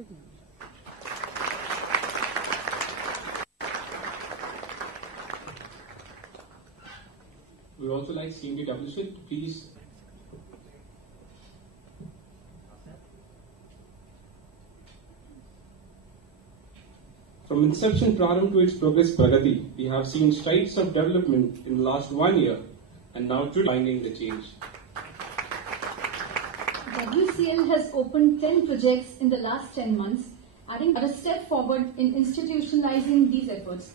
We would also like CMD WSIT to please. From inception Prarambh to its progress Pragati, we have seen strides of development in the last 1 year and now to finding the change. WCL has opened 10 projects in the last 10 months, adding a step forward in institutionalizing these efforts.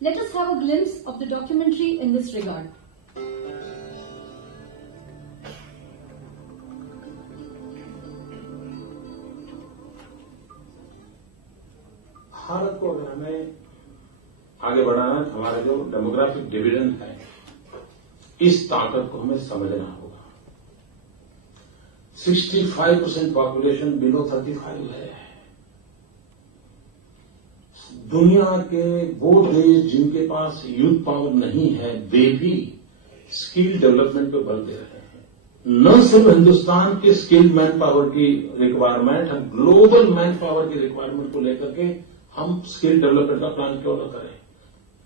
Let us have a glimpse of the documentary in this regard. Bharat को अगर हमें आगे बढ़ाना है, हमारा जो demographic dividend है, इस ताकत को हमें समझना होगा। 65% पॉपुलेशन बिलो 35 है। दुनिया के वो देश जिनके पास यूथ पावर नहीं है, वे भी स्किल डेवलपमेंट पे बल दे रहे हैं। न सिर्फ हिंदुस्तान के स्किल मैन पावर की रिक्वायरमेंट, हम ग्लोबल मैन पावर की रिक्वायरमेंट को लेकर के हम स्किल डेवलपमेंट का प्लान क्यों न करें।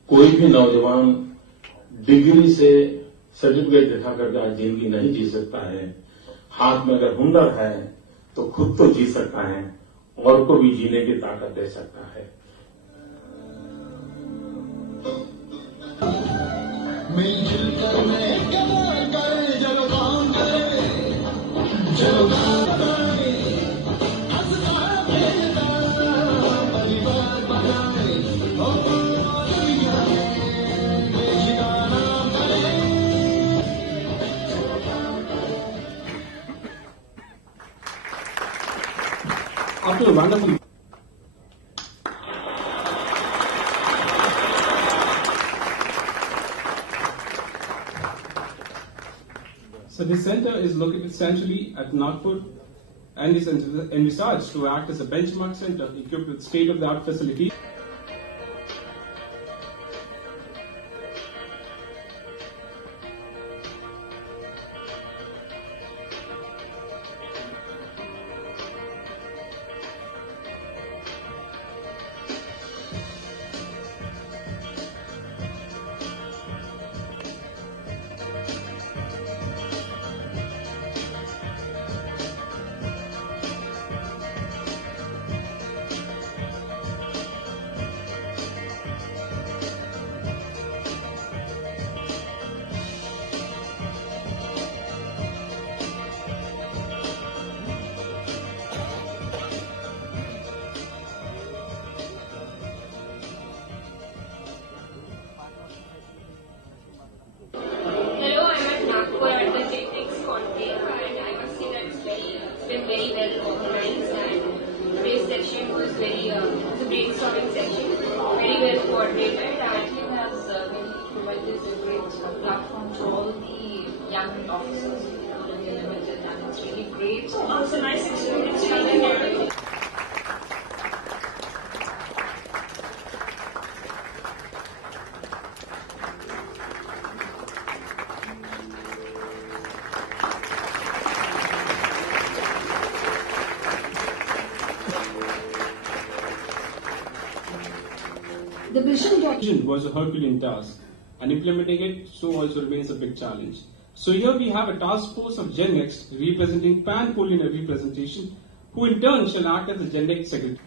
कोई भी नौजवान डिग्री से सर्टिफिकेट दिखा करके आज जिंदगी नहीं जी सकता है। हाथ में अगर हुनर है तो खुद तो जी सकता है और को भी जीने की ताकत दे सकता है। मिलजुल कर मैं कमाल कर जब काम करे जब After a wonderful So this center is located centrally at Nagpur and is envisaged to act as a benchmark center equipped with state-of-the-art facilities. Very well organized and today's section was very the brainstorming section, very well coordinated. I think has provided a great platform to all the young officers in the limited, and it's really great. Also nice experience. The vision was a Herculean task, and implementing it so also remains a big challenge. So here we have a task force of GenNext representing pan-Pollian representation, who in turn shall act as the GenNext secretary.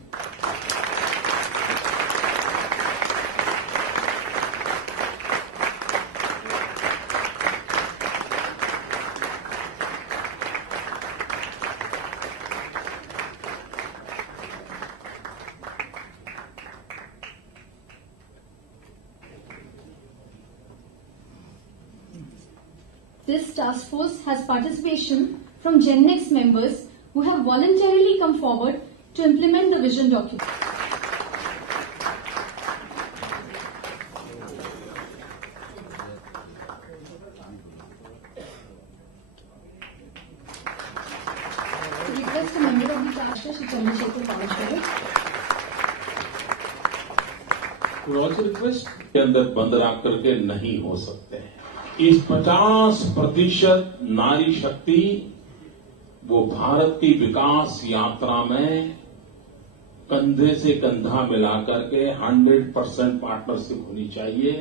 This task force has participation from GenNext members who have voluntarily come forward to implement the vision document. Request a member of the task force, Shri Chandrasekhar Pavashkar. We also request के अंदर बंद रख करके नहीं हो सकते हैं। इस 50% नारी शक्ति वो भारत की विकास यात्रा में कंधे से कंधा मिला करके 100% पार्टनरशिप होनी चाहिए।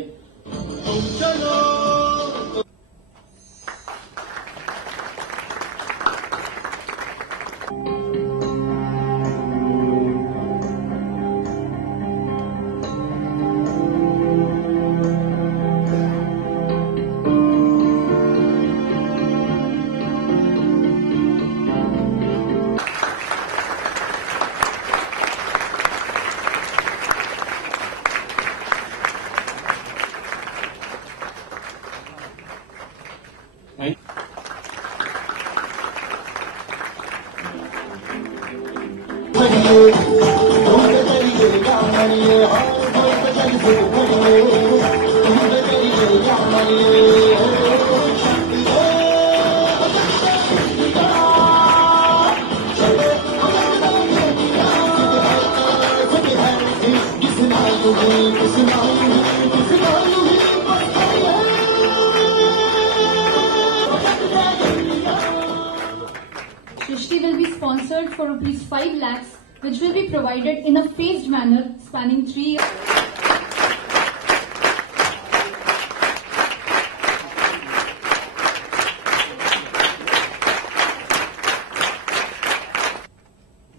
Shrishti will be sponsored for rupees 5 lakhs, which will be provided in a phased manner spanning 3 years.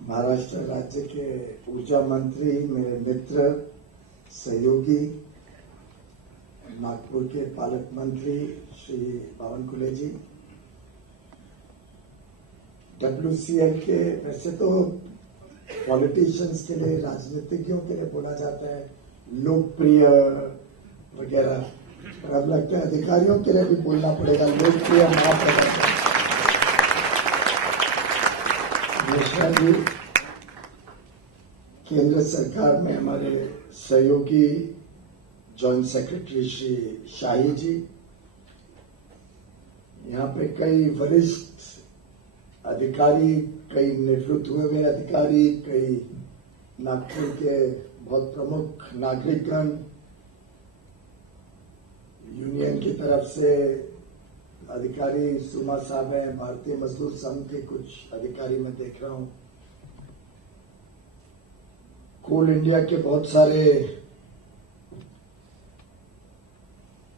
Maharashtra राज्य के ऊर्जा मंत्री, मेरे मित्र, सहयोगी, नागपुर के पालक मंत्री श्री बावनकुले जी, WCL के, वैसे तो पॉलिटिशियंस के लिए, राजनीतिज्ञों के लिए बोला जाता है लोकप्रिय वगैरह, पर अब लगता है अधिकारियों के लिए भी बोलना पड़ेगा लोकप्रिय महाप्रबंधक मिश्रा जी, केंद्र सरकार में हमारे सहयोगी जॉइंट सेक्रेटरी श्री शाही जी, यहाँ पे कई वरिष्ठ अधिकारी, कई निवृत्त हुए हुए अधिकारी, कई नागपुर के बहुत प्रमुख नागरिकगण, यूनियन की तरफ से अधिकारी सुमा साहब हैं, भारतीय मजदूर संघ के कुछ अधिकारी मैं देख रहा हूं, कोल इंडिया के बहुत सारे,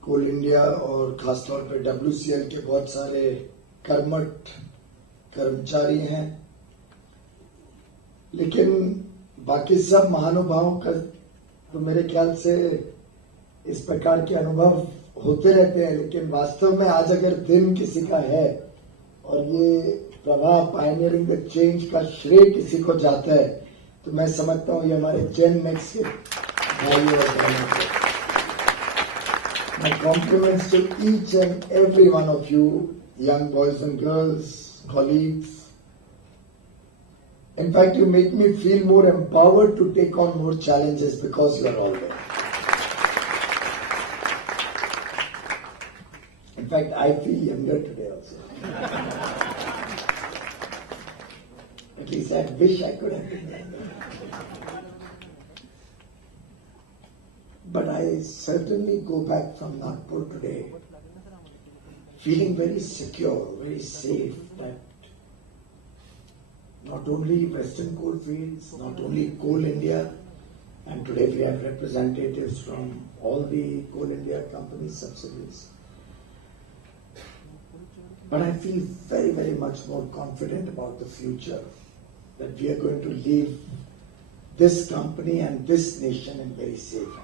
कोल इंडिया और खासतौर पर WCL के बहुत सारे कर्मठ कर्मचारी हैं, लेकिन बाकी सब महानुभावों का तो मेरे ख्याल से इस प्रकार के अनुभव होते रहते हैं, लेकिन वास्तव में आज अगर दिन किसी का है और ये प्रभाव पायनियरिंग द चेंज का श्रेय किसी को जाता है, तो मैं समझता हूं ये हमारे जेन नेक्स्ट के भाइयों और बहनों को। My compliments to each and every one of you, young boys and girls, colleagues. In fact, you make me feel more empowered to take on more challenges because you are all there. In fact, I feel younger today also. At least I wish I could have been younger. But I certainly go back from Nagpur today feeling very secure, very safe that not only Western Coalfields, not only Coal India, and today we have representatives from all the Coal India company subsidiaries, but I feel very, very much more confident about the future, that we are going to leave this company and this nation in very safe hands.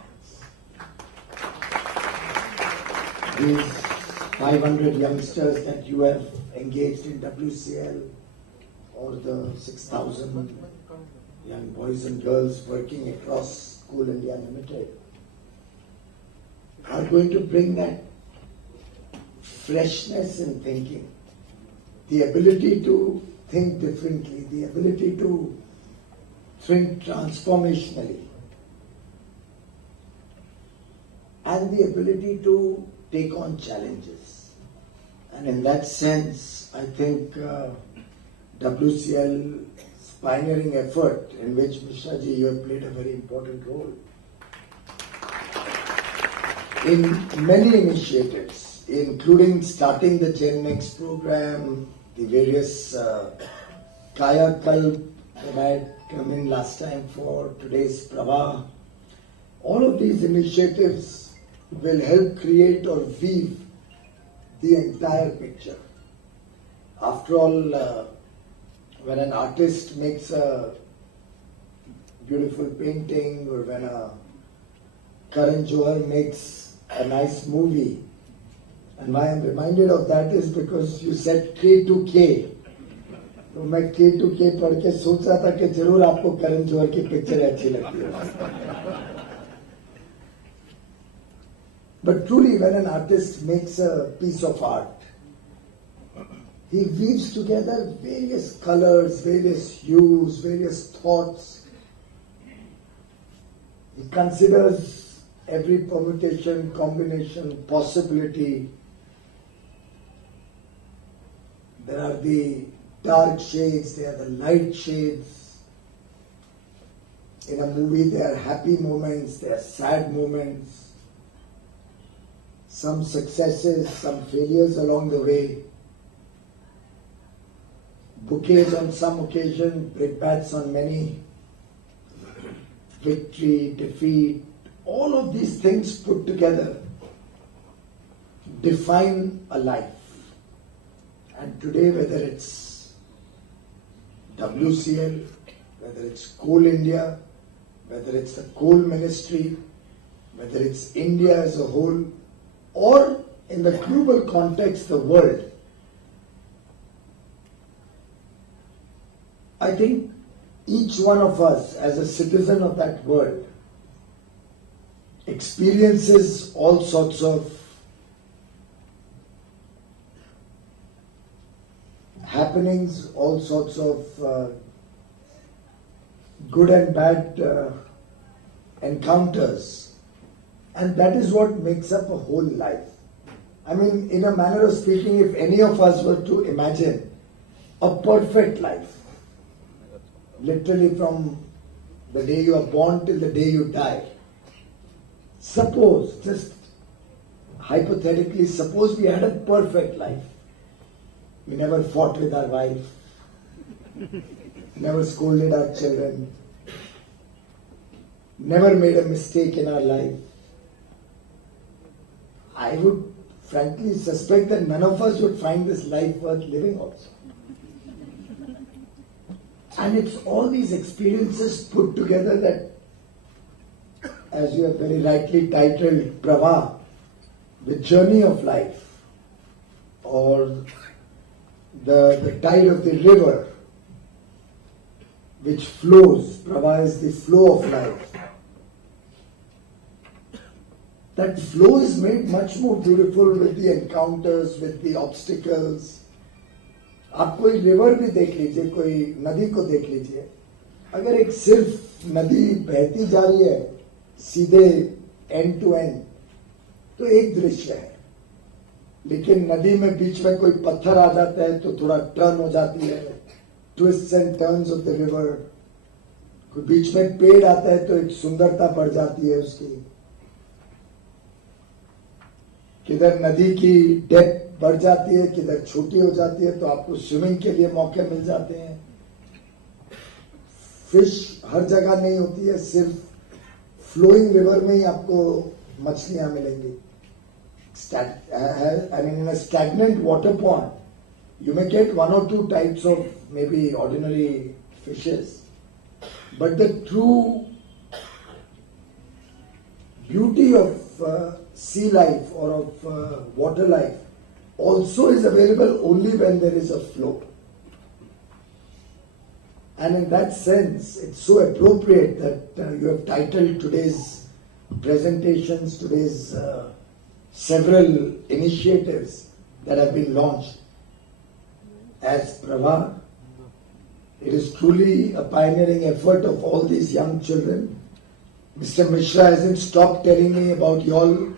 These 500 youngsters that you have engaged in WCL, or the 6,000 young boys and girls working across Coal India Limited, are going to bring that freshness in thinking, the ability to think differently, the ability to think transformationally, and the ability to take on challenges. And in that sense, I think WCL's pioneering effort, in which Mishra ji, you have played a very important role, in many initiatives, including starting the Gen Next program, the various Kaya Kalp that I had come in last time for today's Prava. All of these initiatives will help create or weave the entire picture. After all, when an artist makes a beautiful painting, or when a Karan Johar makes a nice movie, and why I'm reminded of that is because you said K2K. तो मैं K2K पढ़ के सोच रहा था कि जरूर आपको करण जौहर की पिक्चर अच्छी लगती है. But truly, when an artist makes a piece of art, he weaves together various colors, various hues, various thoughts. He considers every permutation, combination, possibility. There are the dark shades, there are the light shades. In a movie, there are happy moments, there are sad moments. Some successes, some failures along the way. Bouquets on some occasion, brickbats on many. Victory, defeat, all of these things put together define a life. And today, whether it's WCL, whether it's Coal India, whether it's the Coal Ministry, whether it's India as a whole, or in the global context, the world, I think each one of us as a citizen of that world experiences all sorts of happenings, all sorts of good and bad encounters. And that is what makes up a whole life. I mean, in a manner of speaking, if any of us were to imagine a perfect life, literally from the day you are born till the day you die, suppose, just hypothetically, suppose we had a perfect life. We never fought with our wife, never scolded our children, never made a mistake in our life. I would frankly suspect that none of us would find this life worth living also. And it's all these experiences put together that, as you have very rightly titled, Prava, the journey of life, or the tide of the river which flows. Prava is the flow of life. That flow is made much more beautiful with the encounters, with the obstacles. आप कोई river भी देख लीजिए, कोई नदी को देख लीजिए, अगर एक सिर्फ नदी बहती जा रही है सीधे एंड टू एंड, तो एक दृश्य है. लेकिन नदी में बीच में कोई पत्थर आ जाता है तो थोड़ा टर्न हो जाती है, twists and turns of the river. कोई बीच में पेड़ आता है तो एक सुंदरता बढ़ जाती है उसकी. किधर नदी की डेप्थ बढ़ जाती है, किधर छोटी हो जाती है, तो आपको स्विमिंग के लिए मौके मिल जाते हैं. फिश हर जगह नहीं होती है, सिर्फ फ्लोइंग रिवर में ही आपको मछलियां मिलेंगी. I mean, in a stagnant water pond, you may get one or two types of maybe ordinary fishes, but the true beauty of sea life or of water life also is available only when there is a flow. And in that sense, it's so appropriate that you have titled today's presentations, today's several initiatives that have been launched as Prava. It is truly a pioneering effort of all these young children. Mr. Mishra hasn't stopped telling me about y'all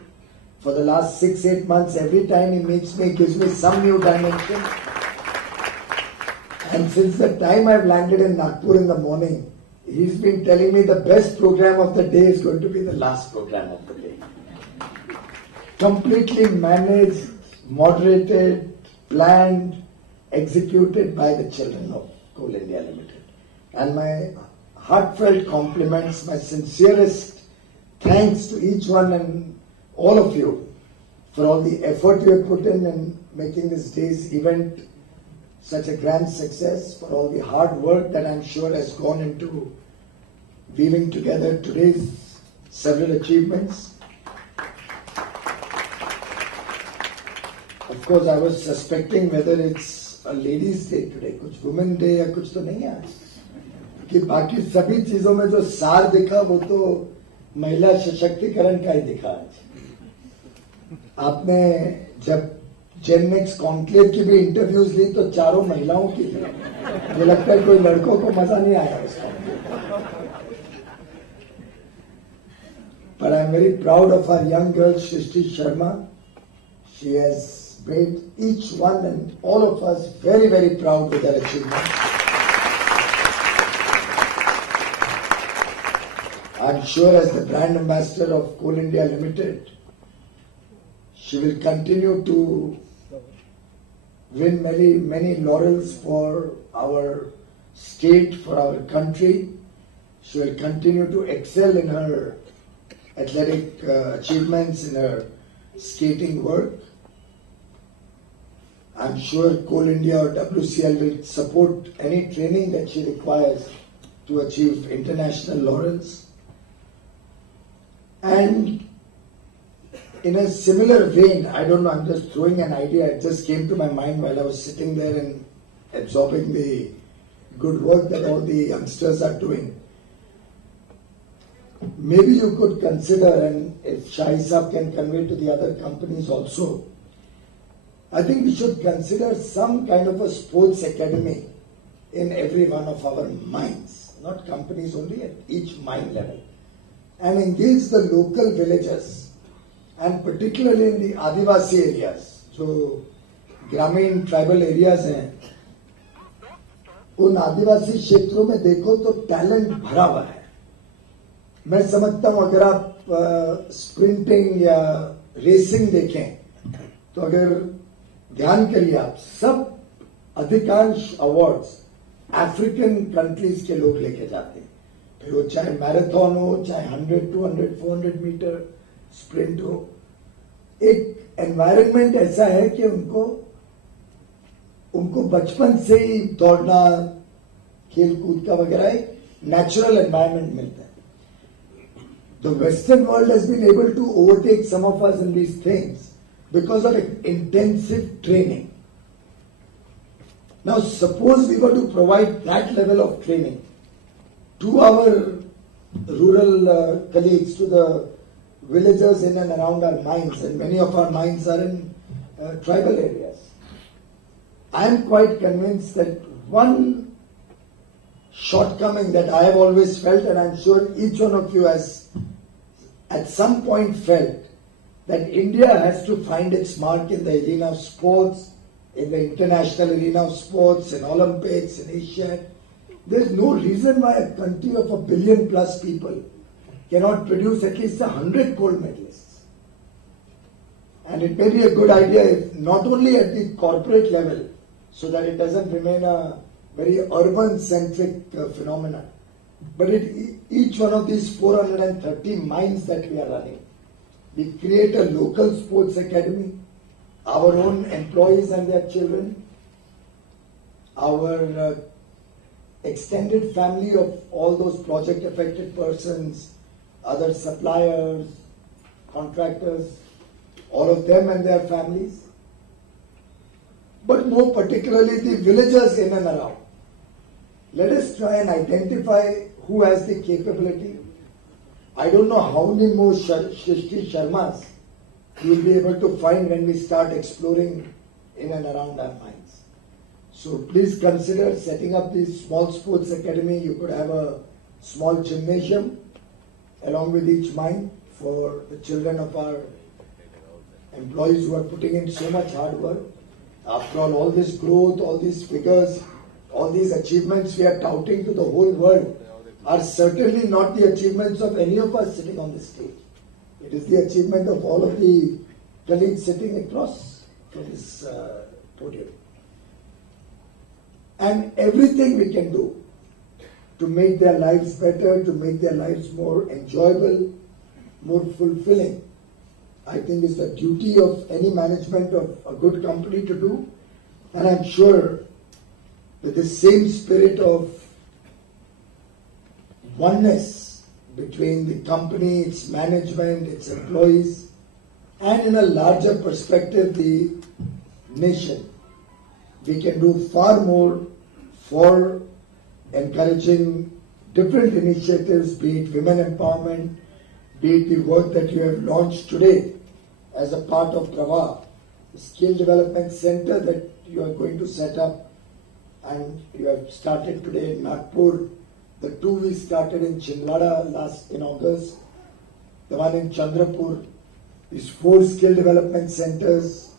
for the last 6-8 months. Every time he meets me, he gives me some new dimension. And since the time I've landed in Nagpur in the morning, he's been telling me the best program of the day is going to be the last program of the day. Completely managed, moderated, planned, executed by the children of Coal India Limited. And my heartfelt compliments, my sincerest thanks to each one and all of you for all the effort you have put in making this day's event such a grand success, for all the hard work that I'm sure has gone into weaving together today's several achievements. Of course, I was suspecting whether it's a ladies' day today, कुछ women day या कुछ तो नहीं है आज, कि बाकी सभी चीजों में जो सार दिखा वो तो महिला सशक्तिकरण का ही दिखा आज। आपने जब जेननेक्स कॉन्क्लेव की भी इंटरव्यूज ली तो चारों महिलाओं की थी। मुझे लगता है कोई लड़कों को मजा नहीं आया उसका। But I'm very proud of our young girl Shrishti Sharma. She has made each one and all of us very, very proud with her achievement. I'm sure as the brand ambassador of Coal India Limited, she will continue to win many, many laurels for our state, for our country. She will continue to excel in her athletic achievements, in her skating work. I'm sure Coal India or WCL will support any training that she requires to achieve international laurels. And in a similar vein, I don't know, I'm just throwing an idea, it just came to my mind while I was sitting there and absorbing the good work that all the youngsters are doing. Maybe you could consider, and if Shahi Saab can convey to the other companies also, I think we should consider some kind of a sports academy in every one of our mines, not companies only, at each mine level, and engage the local villagers, and particularly in the Adivasi areas, जो ग्रामीण tribal areas हैं, उन आदिवासी क्षेत्रों में देखो तो talent भरा हुआ है। मैं समझता हूं अगर आप स्प्रिंटिंग या रेसिंग देखें तो अगर ध्यान करिए आप, सब अधिकांश अवार्ड्स अफ्रीकन कंट्रीज के लोग लेके जाते हैं, फिर वो चाहे मैराथन हो, चाहे 100, 200, 400 मीटर स्प्रिंट हो। एक एनवायरनमेंट ऐसा है कि उनको बचपन से ही दौड़ना, खेल कूद का वगैरह एक नेचुरल एनवायरनमेंट मिलता है। The Western world has been able to overtake some of us in these things because of intensive training. Now, suppose we were to provide that level of training to our rural colleagues, to the villagers in and around our mines, and many of our mines are in tribal areas. I am quite convinced that one shortcoming that I have always felt, and I am sure each one of you has at some point felt, that India has to find its mark in the arena of sports, in the international arena of sports, in Olympics, in Asia. There is no reason why a country of 1 billion plus people cannot produce at least 100 gold medalists. And it may be a good idea if not only at the corporate level, so that it doesn't remain a very urban-centric phenomenon, but each one of these 430 mines that we are running, we create a local sports academy, our own employees and their children, our extended family of all those project affected persons, other suppliers, contractors, all of them and their families, but more particularly the villagers in and around. Let us try and identify who has the capability. I don't know how many more Shrishti Sharmas you will be able to find when we start exploring in and around our mines. So please consider setting up this small sports academy. You could have a small gymnasium along with each mine for the children of our employees who are putting in so much hard work. After all this growth, all these figures, all these achievements we are touting to the whole world are certainly not the achievements of any of us sitting on the stage. It is the achievement of all of the colleagues sitting across from this podium. And everything we can do to make their lives better, to make their lives more enjoyable, more fulfilling. I think it's the duty of any management of a good company to do. And I'm sure with the same spirit of oneness between the company, its management, its employees, and in a larger perspective, the nation, we can do far more for encouraging different initiatives, be it women empowerment, be it the work that you have launched today as a part of Prava, the skill development center that you are going to set up, and you have started today in Nagpur, the two we started in Chindwara in August, the one in Chandrapur, these 4 skill development centers,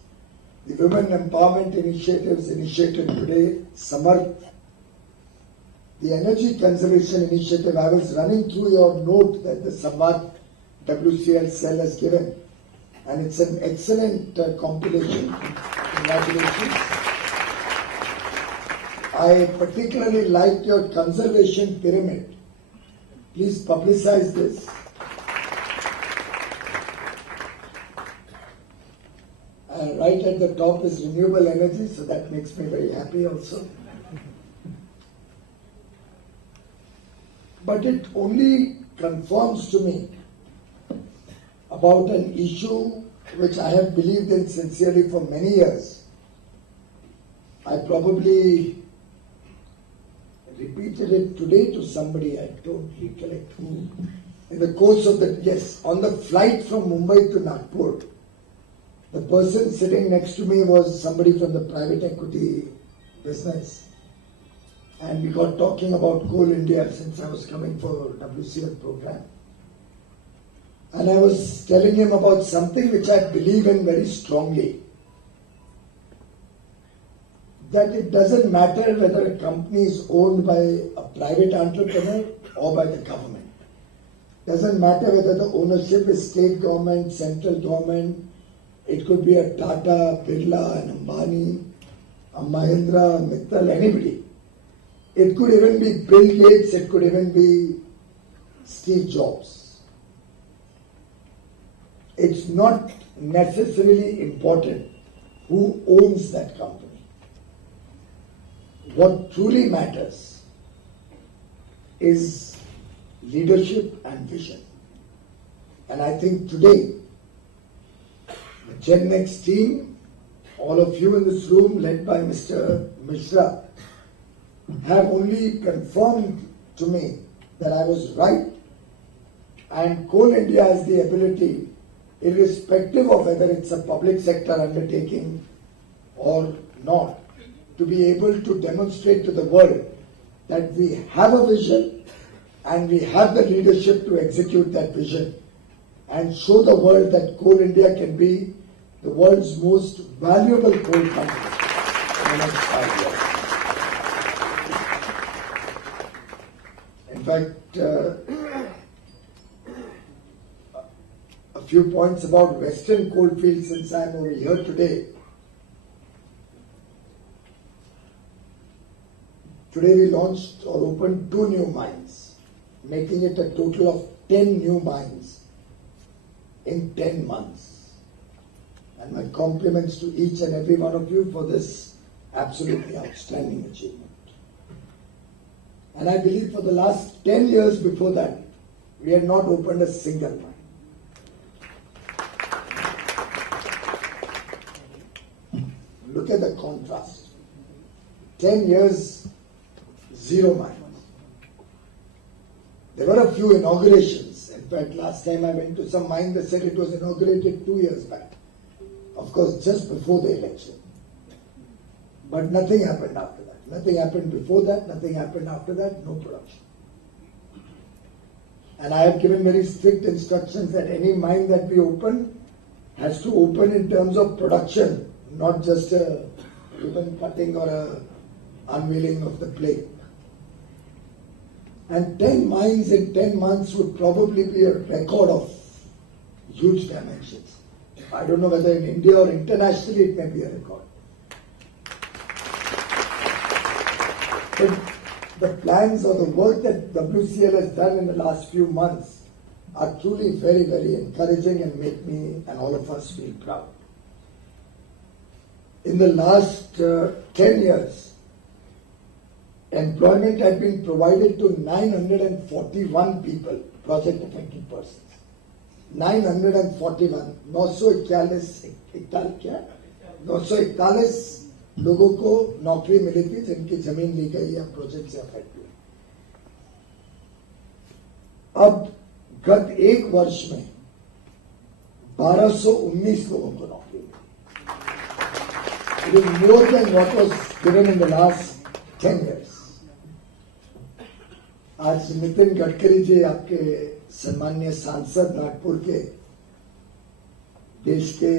the women empowerment initiatives initiated today, Samarth, the energy conservation initiative. I was running through your note that the Samvad WCL cell has given, and it's an excellent compilation. Congratulations. I particularly liked your conservation pyramid. Please publicize this. Right at the top is renewable energy, so that makes me very happy also. But it only confirms to me about an issue which I have believed in sincerely for many years. I probably repeated it today to somebody, I don't recollect who, in the course of on the flight from Mumbai to Nagpur. The person sitting next to me was somebody from the private equity business. And we got talking about Coal India since I was coming for WCL program. And I was telling him about something which I believe in very strongly. That it doesn't matter whether a company is owned by a private entrepreneur or by the government. Doesn't matter whether the ownership is state government, central government. It could be a Tata, Birla, an Ambani, a Mahindra, Mittal, anybody. It could even be Bill Gates, it could even be Steve Jobs. It's not necessarily important who owns that company. What truly matters is leadership and vision. And I think today, the Gen Next team, all of you in this room, led by Mr. Mishra, have only confirmed to me that I was right, and Coal India has the ability, irrespective of whether it's a public sector undertaking or not, to be able to demonstrate to the world that we have a vision and we have the leadership to execute that vision and show the world that Coal India can be the world's most valuable coal company in the next 5 years. In fact, a few points about Western Coalfields since I'm over here today. Today we launched or opened 2 new mines, making it a total of 10 new mines in 10 months. And my compliments to each and every one of you for this absolutely outstanding achievement. And I believe for the last 10 years before that, we had not opened a single mine. Look at the contrast. 10 years, 0 mines. There were a few inaugurations. In fact, last time I went to some mine, they said it was inaugurated 2 years back. Of course, just before the election. But nothing happened after that. Nothing happened before that, nothing happened after that, no production. And I have given very strict instructions that any mine that we open has to open in terms of production, not just a ribbon cutting or a unveiling of the plate. And 10 mines in 10 months would probably be a record of huge dimensions. I don't know whether in India or internationally it may be a record. But the plans or the work that WCL has done in the last few months are truly very, very encouraging and make me and all of us feel proud. In the last 10 years, employment had been provided to 941 people, project affected persons. 941, 941 लोगों को नौकरी मिली थी जिनकी जमीन ली गई या project से affect हुई। अब गत एक वर्ष में 1219 लोगों को नौकरी मिली। It is more than what was given in the last 10 years. आज नितिन गडकरी जी, आपके सम्मानीय सांसद नागपुर के, देश के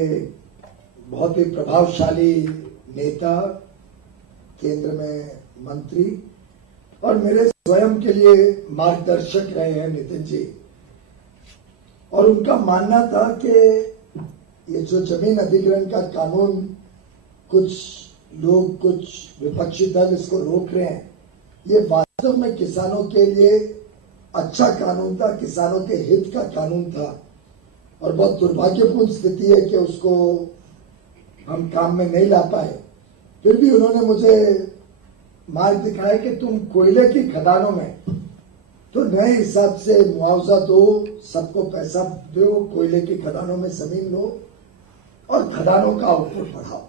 बहुत ही प्रभावशाली नेता, केंद्र में मंत्री और मेरे स्वयं के लिए मार्गदर्शक रहे हैं नितिन जी। और उनका मानना था कि ये जो जमीन अधिग्रहण का कानून कुछ लोग, कुछ विपक्षी दल इसको रोक रहे हैं, ये वास्तव में किसानों के लिए अच्छा कानून था, किसानों के हित का कानून था। और बहुत दुर्भाग्यपूर्ण स्थिति है कि उसको हम काम में नहीं ला पाए। फिर भी उन्होंने मुझे मार्ग दिखाया कि तुम कोयले की खदानों में तो नए हिसाब से मुआवजा दो, सबको पैसा दो, कोयले की खदानों में जमीन लो और खदानों का आउटपुट बढ़ाओ।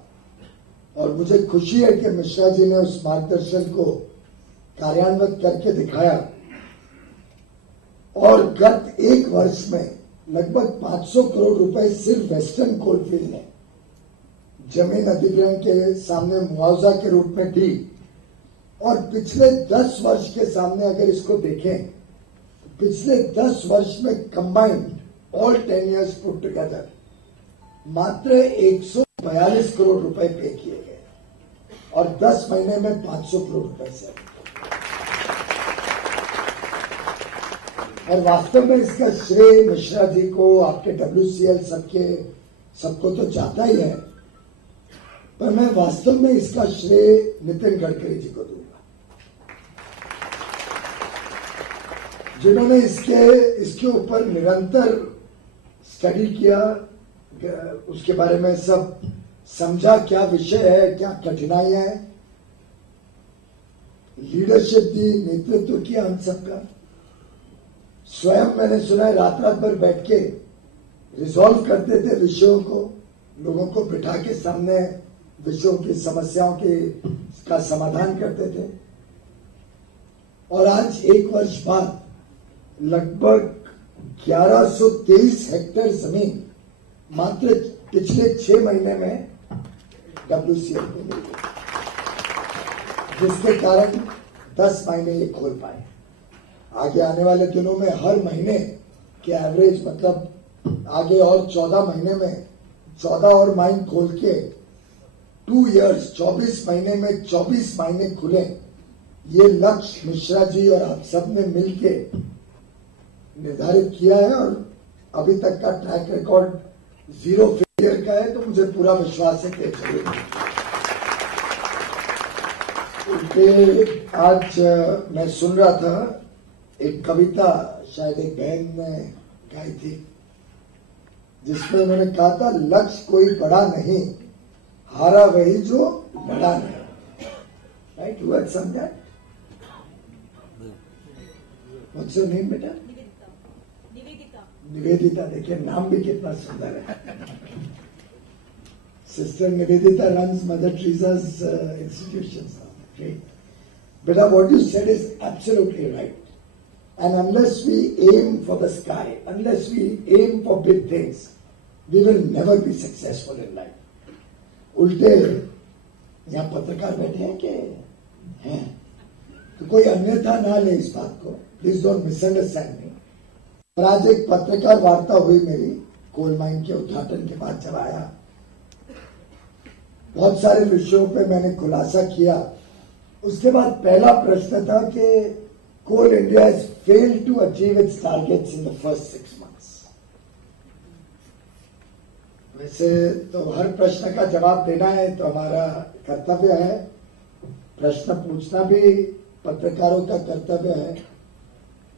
और मुझे खुशी है कि मिश्रा जी ने उस मार्गदर्शन को कार्यान्वित करके दिखाया और गत एक वर्ष में लगभग 500 करोड़ रुपए सिर्फ वेस्टर्न कोलफील्ड ने जमीन अधिग्रहण के सामने मुआवजा के रूप में दी। और पिछले 10 वर्ष के सामने अगर इसको देखें तो पिछले 10 वर्ष में combined all 10 years put together मात्र 142 करोड़ रुपए पे किए गए और 10 महीने में 500 करोड़ रुपए से। और वास्तव में इसका श्रेय मिश्रा जी को, आपके WCL सबको तो जाता ही है, पर मैं वास्तव में इसका श्रेय नितिन गडकरी जी को दूंगा, जिन्होंने इसके ऊपर निरंतर स्टडी किया, उसके बारे में सब समझा, क्या विषय है, क्या कठिनाइयां हैं, लीडरशिप दी, नेतृत्व किया हम सबका। स्वयं मैंने सुना है रात भर बैठ के रिजॉल्व करते थे विषयों को, लोगों को बिठा के सामने विषयों की समस्याओं का समाधान करते थे। और आज एक वर्ष बाद लगभग 1123 हेक्टेयर जमीन मात्र पिछले 6 महीने में WCL को मिली, जिसके कारण 10 महीने ये खोल पाए। आगे आने वाले दिनों में हर महीने के एवरेज, मतलब आगे और 14 महीने में 14 और माइन खोल के 2 years 24 महीने में 24 मायने खुले, ये लक्ष्य मिश्रा जी और आप सब ने मिलके निर्धारित किया है। और अभी तक का ट्रैक रिकॉर्ड 0 फेलियर का है, तो मुझे पूरा विश्वास है कि चलेगा। आज मैं सुन रहा था एक कविता, शायद एक बहन ने गाई थी, जिसमें उन्होंने कहा था, लक्ष्य कोई बड़ा नहीं, हारा वही जो लड़ा नहीं। Right, you had some that. What's your name बेटा? निवेदिता। देखिए नाम भी कितना सुंदर है। Sister Nivedita runs Mother Teresa's institutions now. Great. Beta, what you said is absolutely right. And unless we aim for the sky, unless we aim for big things, we will never be successful in life. उल्टे यहाँ पत्रकार बैठे हैं कि हैं, तो कोई अन्यथा ना ले इस बात को, प्लीज डोंट मिसअंडरस्टैंड मी। और आज एक पत्रकार वार्ता हुई मेरी कोल माइन के उद्घाटन के बाद, जब आया बहुत सारे विषयों पे मैंने खुलासा किया। उसके बाद पहला प्रश्न था कि coal India has failed to achieve its targets in the first 6 months। वैसे तो हर प्रश्न का जवाब देना है तो हमारा कर्तव्य है, प्रश्न पूछना भी पत्रकारों का कर्तव्य है।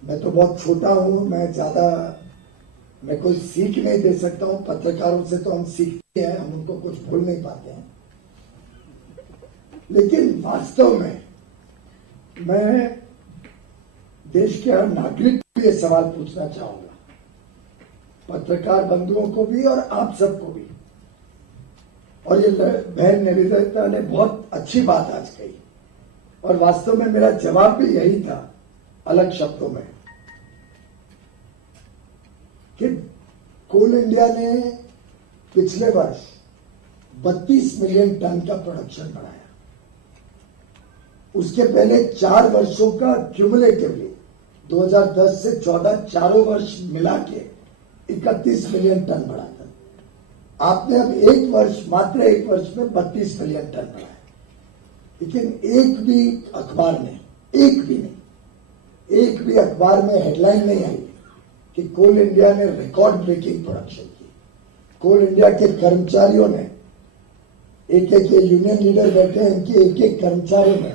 मैं तो बहुत छोटा हूं, मैं कोई सीख नहीं दे सकता हूं। पत्रकारों से तो हम सीखते हैं, हम उनको कुछ भूल नहीं पाते हैं। लेकिन वास्तव में मैं देश के हर नागरिक को ये सवाल पूछना चाहूंगा, पत्रकार बंधुओं को भी और आप सबको भी। और ये बहन निवेदिता ने बहुत अच्छी बात आज कही, और वास्तव में मेरा जवाब भी यही था, अलग शब्दों में, कि कोल इंडिया ने पिछले वर्ष 32 मिलियन टन का प्रोडक्शन बढ़ाया। उसके पहले 4 वर्षों का क्यूमुलेटिवली 2010 से 14 चारों वर्ष मिला के 31 मिलियन टन बढ़ा था। आपने अब मात्र एक वर्ष में 32 मिलियन टन बढ़ाया। लेकिन एक भी अखबार में हेडलाइन नहीं आई कि कोल इंडिया ने रिकॉर्ड ब्रेकिंग प्रोडक्शन की। कोल इंडिया के कर्मचारियों ने, एक यूनियन लीडर बैठे हैं, इनके एक कर्मचारियों ने,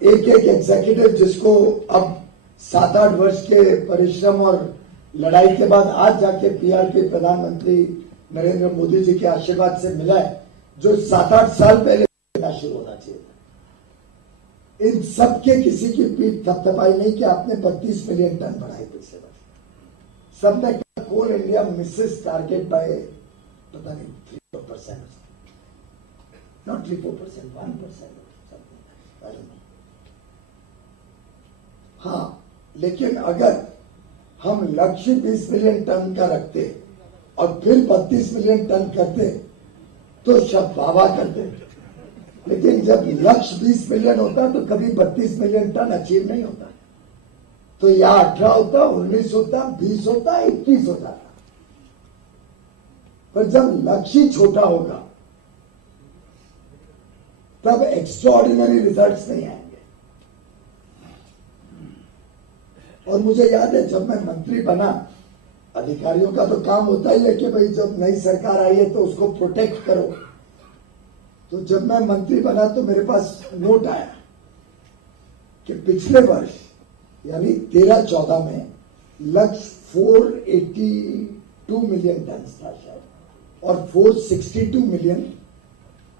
एक एग्जीक्यूटिव जिसको अब 7-8 वर्ष के परिश्रम और लड़ाई के बाद आज जाके पीआरपी प्रधानमंत्री नरेंद्र मोदी जी के आशीर्वाद से मिला है, जो 7-8 साल पहले शुरू होना चाहिए था। इन सबके किसी की पीठ थपथपाई नहीं कि आपने 32 मिलियन टन बढ़ाए पिछले वर्ष। सबने कहा कोल इंडिया मिसेस टारगेट बाय पता नहीं 3-4%, नॉट 3-4%, 1%। हाँ, लेकिन अगर हम लक्ष्य 20 मिलियन टन का रखते और फिर 32 मिलियन टन करते तो सब वाह करते। लेकिन जब लक्ष्य 20 मिलियन होता तो कभी 32 मिलियन टन अचीव नहीं होता। तो या 18 होता, 19 होता, 20 होता, 21 होता। पर जब लक्ष्य छोटा होगा तब एक्स्ट्राऑर्डिनरी रिजल्ट्स नहीं आएंगे। और मुझे याद है जब मैं मंत्री बना, अधिकारियों का तो काम होता ही है कि भाई जब नई सरकार आई है तो उसको प्रोटेक्ट करो। तो जब मैं मंत्री बना तो मेरे पास नोट आया कि पिछले वर्ष यानी 13-14 में लक्ष्य 482 मिलियन टन था शायद, और 462 मिलियन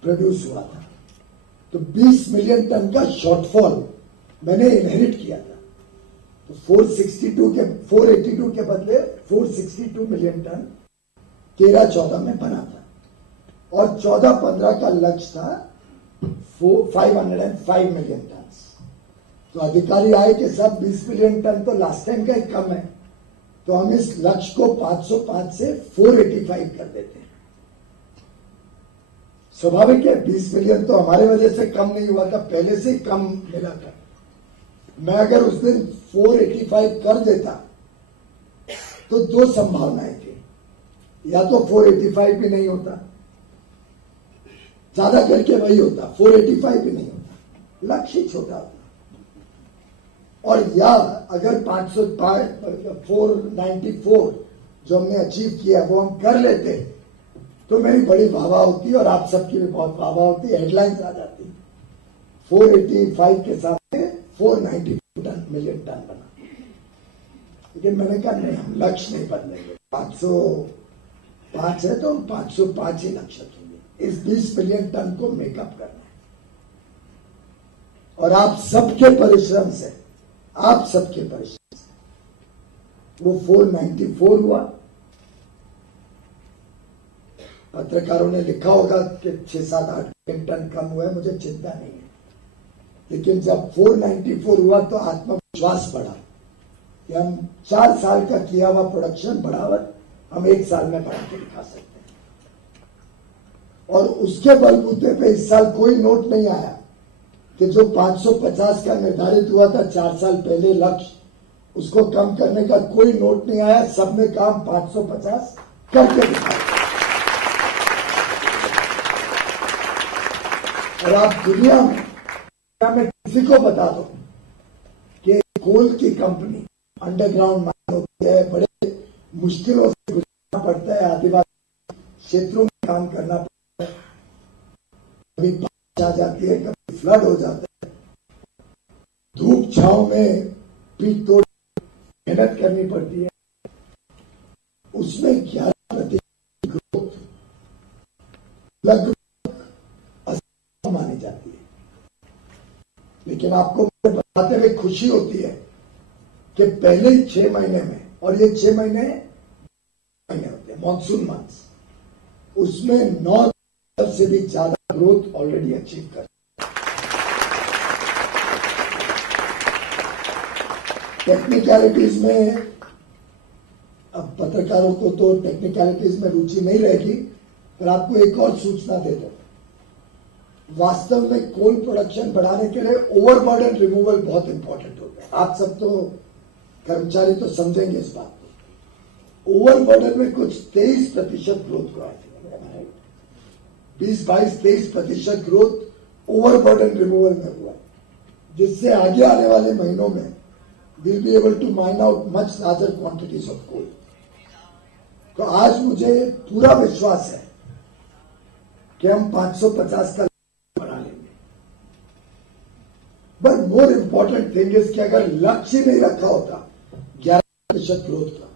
प्रोड्यूस हुआ था। तो 20 मिलियन टन का शॉर्टफॉल मैंने इनहेरिट किया था। तो 482 के बदले 462 मिलियन टन 13-14 में बना था, और 14-15 का लक्ष्य था 505 मिलियन टन। तो अधिकारी आए कि सब 20 मिलियन टन तो लास्ट टाइम का ही कम है, तो हम इस लक्ष्य को 505 से 485 कर देते हैं। स्वाभाविक है 20 मिलियन तो हमारे वजह से कम नहीं हुआ था, पहले से ही कम मिला था। मैं अगर उस दिन 485 कर देता तो 2 संभावनाएं थी, या तो 485 भी नहीं होता, ज्यादा करके वही होता, 485 भी नहीं होता, लक्ष्य छोटा होता, और या अगर 494 जो हमने अचीव किया वो हम कर लेते तो मेरी बड़ी वाहवाह होती और आप सबकी भी बहुत वाहवाह होती, हेडलाइंस आ जाती। 485 के साथ 492 मिलियन टन बना। लेकिन मैंने कहा नहीं, हम लक्ष्य नहीं बदलेंगे। 505 है तो हम 505 ही लक्ष्य रखेंगे। इस 20 मिलियन टन को मेकअप करना है, और आप सबके परिश्रम से वो 494 हुआ। पत्रकारों ने लिखा होगा कि 6-7-8 टन कम हुआ है, मुझे चिंता नहीं है। लेकिन जब 494 हुआ तो आत्मविश्वास बढ़ा कि हम 4 साल का किया हुआ प्रोडक्शन बढ़ाकर हम 1 साल में बढ़ा के दिखा सकते हैं। और उसके बलबूते पे इस साल कोई नोट नहीं आया कि जो 550 का निर्धारित हुआ था 4 साल पहले लक्ष्य, उसको कम करने का कोई नोट नहीं आया। सबने काम 550 करके दिखाया। और आप दुनिया में किसी को बता दो कि कोल की कंपनी अंडरग्राउंड माइन होती है, बड़े मुश्किलों से गुजरना पड़ता है, आदिवासी क्षेत्रों में काम करना पड़ता है, कभी बारिश आ जाती है, कभी फ्लड हो जाता है, धूप छांव में पीठ तोड़ मेहनत करनी पड़ती है, उसमें 11% ग्रोथ लगभग असंभव मानी जाती है। लेकिन आपको मुझे बताते हुए खुशी होती है कि पहले ही 6 महीने में, और ये 6 महीने होते हैं मॉनसून मंथ्स, उसमें 9% से भी ज्यादा ग्रोथ ऑलरेडी अचीव कर। टेक्निकलिटीज में, अब पत्रकारों को तो टेक्निकलिटीज में रुचि नहीं रहेगी, पर आपको एक और सूचना दे दो। वास्तव में कोल प्रोडक्शन बढ़ाने के लिए ओवरबर्डन रिमूवल बहुत इंपॉर्टेंट होता है। आप सब तो कर्मचारी तो समझेंगे इस बात को। ओवरबर्डन में कुछ 23% ग्रोथ को आती है, 20-22-23% ग्रोथ ओवरबर्डन रिमूवल में हुआ है, जिससे आगे आने वाले महीनों में we'll be able to mine out much larger quantities of coal. तो आज मुझे पूरा विश्वास है कि हम 550 का बना लेंगे। But more important thing is कि अगर लक्ष्य नहीं रखा होता 11% ग्रोथ का,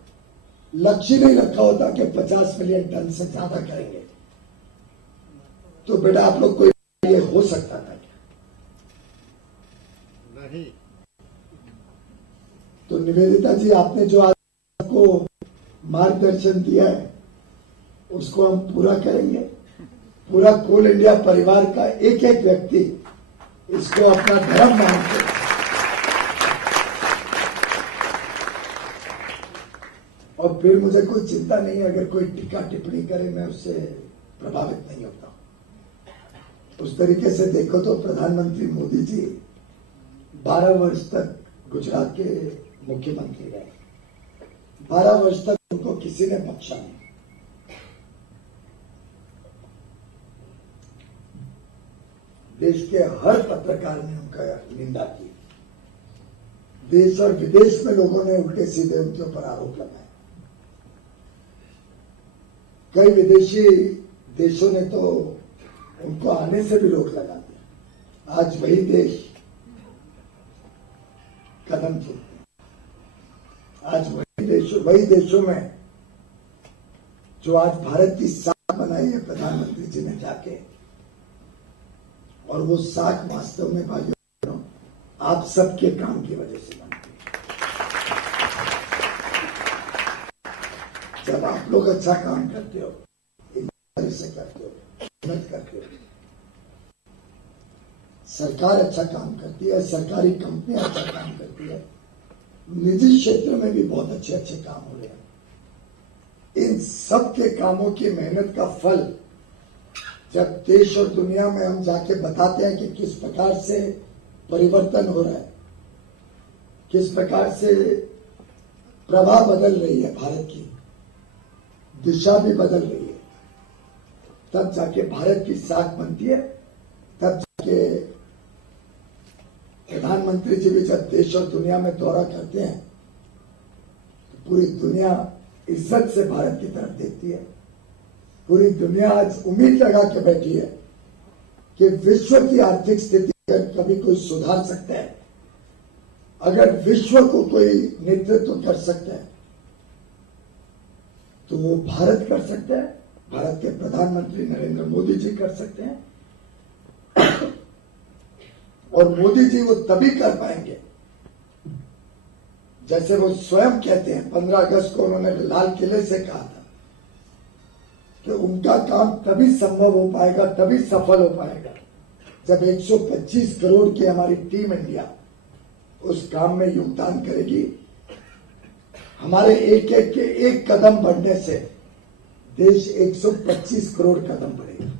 लक्ष्य नहीं रखा होता कि 50 मिलियन टन से ज्यादा करेंगे, तो बेटा आप लोग को ये हो सकता था नहीं। तो निवेदिता जी, आपने जो आज आपको मार्गदर्शन दिया है उसको हम पूरा करेंगे। पूरा कोल इंडिया परिवार का एक एक व्यक्ति इसको अपना धर्म मानते, और फिर मुझे कोई चिंता नहीं है अगर कोई टीका टिप्पणी करे, मैं उससे प्रभावित नहीं होता। उस तरीके से देखो तो प्रधानमंत्री मोदी जी 12 वर्ष तक गुजरात के मुख्यमंत्री रहे, 12 वर्ष तक उनको किसी ने बख्शा नहीं। देश के हर पत्रकार ने उनका निंदा की, देश और विदेश में लोगों ने उल्टे सीधे उनके ऊपर आरोप लगाए। कई विदेशी देशों ने तो उनको आने से भी रोक लगा दिया। आज वही देश कदम चुनते, आज वही देशों में जो आज भारत की साख बनाई है प्रधानमंत्री जी ने जाके, और वो साख वास्तव में भाइयों आप सबके काम की वजह से बनती है। जब आप लोग अच्छा काम करते हो, ईमानदारी से करते हो, मेहनत करते हो, सरकार अच्छा काम करती है, सरकारी कंपनियां अच्छा काम करती है, निजी क्षेत्र में भी बहुत अच्छे अच्छे काम हो रहे हैं। इन सब के कामों की मेहनत का फल जब देश और दुनिया में हम जाके बताते हैं कि किस प्रकार से परिवर्तन हो रहा है, किस प्रकार से प्रवाह बदल रही है, भारत की दिशा भी बदल रही है, तब जाके भारत की साख बनती है। तब जाके प्रधानमंत्री जी भी जब देश और दुनिया में दौरा करते हैं तो पूरी दुनिया इज्जत से भारत की तरफ देखती है। पूरी दुनिया आज उम्मीद लगा के बैठी है कि विश्व की आर्थिक स्थिति अगर कभी कोई सुधार सकता है, अगर विश्व को कोई नेतृत्व कर सकता है तो वो भारत कर सकता है, भारत के प्रधानमंत्री नरेंद्र मोदी जी कर सकते हैं। और मोदी जी वो तभी कर पाएंगे जैसे वो स्वयं कहते हैं, 15 अगस्त को उन्होंने लाल किले से कहा था कि उनका काम तभी संभव हो पाएगा, तभी सफल हो पाएगा जब 125 करोड़ की हमारी टीम इंडिया उस काम में योगदान करेगी। हमारे एक एक के एक कदम बढ़ने से देश 125 करोड़ कदम बढ़ेगा।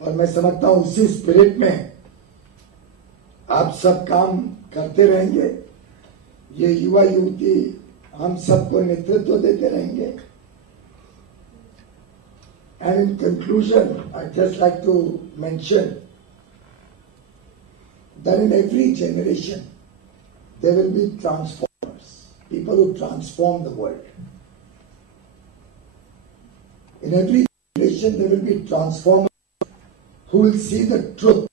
और मैं समझता हूं उसी स्पिरिट में आप सब काम करते रहेंगे, ये युवा युवती हम सबको नेतृत्व देते रहेंगे। And in conclusion, I just like to mention that in every generation there will be transformers, people who transform the world. In every generation there will be transformers who will see the truth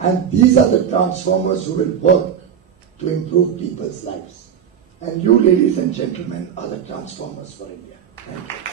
And these are the transformers who will work to improve people's lives. And you, ladies and gentlemen, are the transformers for India. Thank you.